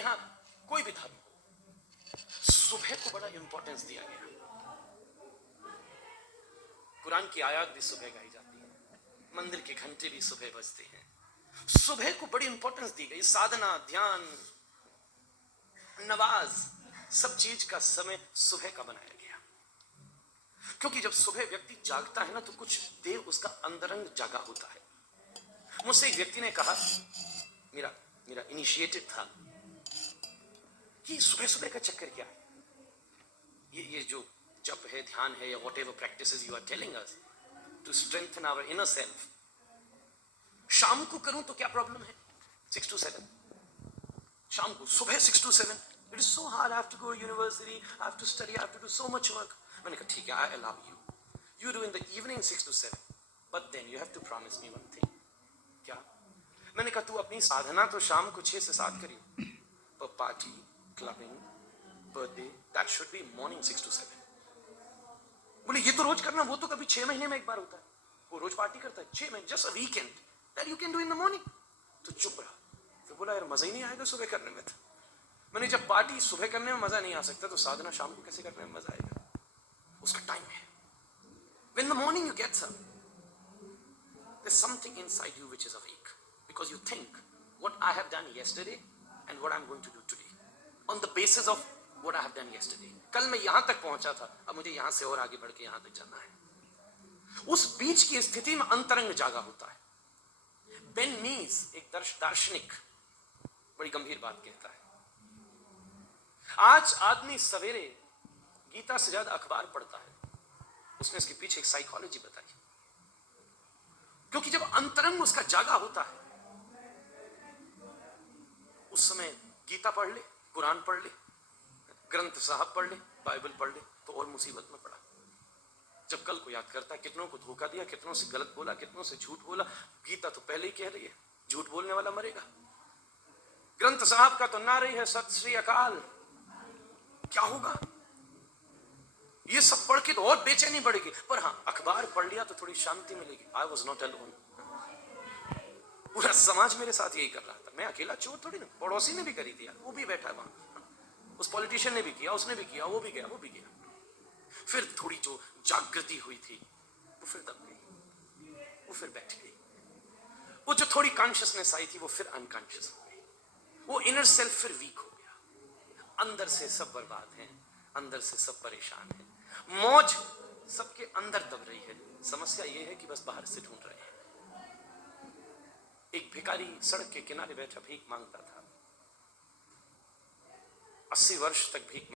यहां कोई भी धर्म हो, सुबह को बड़ा इंपॉर्टेंस दिया गया। कुरान की आयत भी सुबह गाई जाती है, मंदिर के घंटे भी सुबह बजते हैं। सुबह को बड़ी इंपॉर्टेंस दी गई। साधना, ध्यान, नवाज, सब चीज का समय सुबह का बनाया गया। क्योंकि जब सुबह व्यक्ति जागता है ना, तो कुछ देर उसका अंतरंग जागा होता है। मुझसे एक व्यक्ति ने कहा, मेरा मेरा इनिशिएटिव था कि सुबह सुबह का चक्कर क्या है, ये जो जप है, ध्यान है, या whatever practices you are telling us to strengthen our inner self, शाम को करूं तो क्या प्रॉब्लम है? 6 to 7 शाम को, सुबह 6 to 7 it is so hard, I have to go university, I have to study, I have to do so much work. मैंने कहा ठीक है, I allow you, you do in the evening 6 to 7, but then you have to promise me one thing. क्या? मैंने कहा तू अपनी साधना तो शाम को 6 से 7 करिए, पर party, clubbing, birthday, that should be morning 6 to 7। बोले ये तो रोज करना, वो तो कभी 6 महीने में एक बार होता है, वो रोज पार्टी करता है 6 महीने, just a weekend that you can do in the morning. तो चुप रहा। फिर बोला यार मजा ही नहीं आएगा सुबह करने में। तो मैंने, जब पार्टी सुबह करने में मजा नहीं आ सकता, तो साधना शाम को कैसे करने में मजा आएगा? उसका टाइम है। When in the morning you get some, there's something inside you which is awake, because you think what I have done yesterday and what I'm going to do today, on the basis of what I have done yesterday. कल मैं यहां तक पहुंचा था, अब मुझे यहां से और आगे बढ़ के यहां तक जाना है। उस बीच की स्थिति में अंतरंग जागा होता है। बेन मीज, एक दार्शनिक, बड़ी गंभीर बात कहता है, आज आदमी सवेरे गीता से ज्यादा अखबार पढ़ता है। उसने इसके पीछे एक साइकोलॉजी बताई, क्योंकि जब अंतरंग उसका जागा होता है, उस समय गीता पढ़ ले, कुरान पढ़ ले, ग्रंथ साहब पढ़ ले, बाइबल पढ़ ले, तो और मुसीबत में पड़ा। जब कल को याद करता है कितनों को धोखा दिया, कितनों से गलत बोला, कितनों से झूठ बोला। गीता तो पहले ही कह रही है झूठ बोलने वाला मरेगा। ग्रंथ साहब का तो ना रही है सत श्री अकाल, क्या होगा? ये सब पढ़ के तो और बेचैनी बढ़ेगी। पर हाँ, अखबार पढ़ लिया तो थोड़ी शांति मिलेगी। आई वॉज नॉट अलोन, पूरा समाज मेरे साथ यही कर रहा था। मैं अकेला चोर थोड़ी ना, पड़ोसी ने भी करी थी, वो भी बैठा है वहां, उस पॉलिटिशियन ने भी किया, उसने भी किया, वो भी गया, वो भी गया। फिर थोड़ी जो जागृति हुई थी वो फिर दब गई, वो फिर बैठ गई। वो जो थोड़ी कॉन्शियसनेस आई थी वो फिर अनकॉन्शियस हो गई। वो इनर सेल्फ फिर वीक हो गया। अंदर से सब बर्बाद हैं, अंदर से सब परेशान हैं। मौज सबके अंदर दब रही है, समस्या ये है कि बस बाहर से ढूंढ रहे हैं। एक भिखारी सड़क के किनारे बैठा भीख मांगता था, 80 वर्ष तक भीख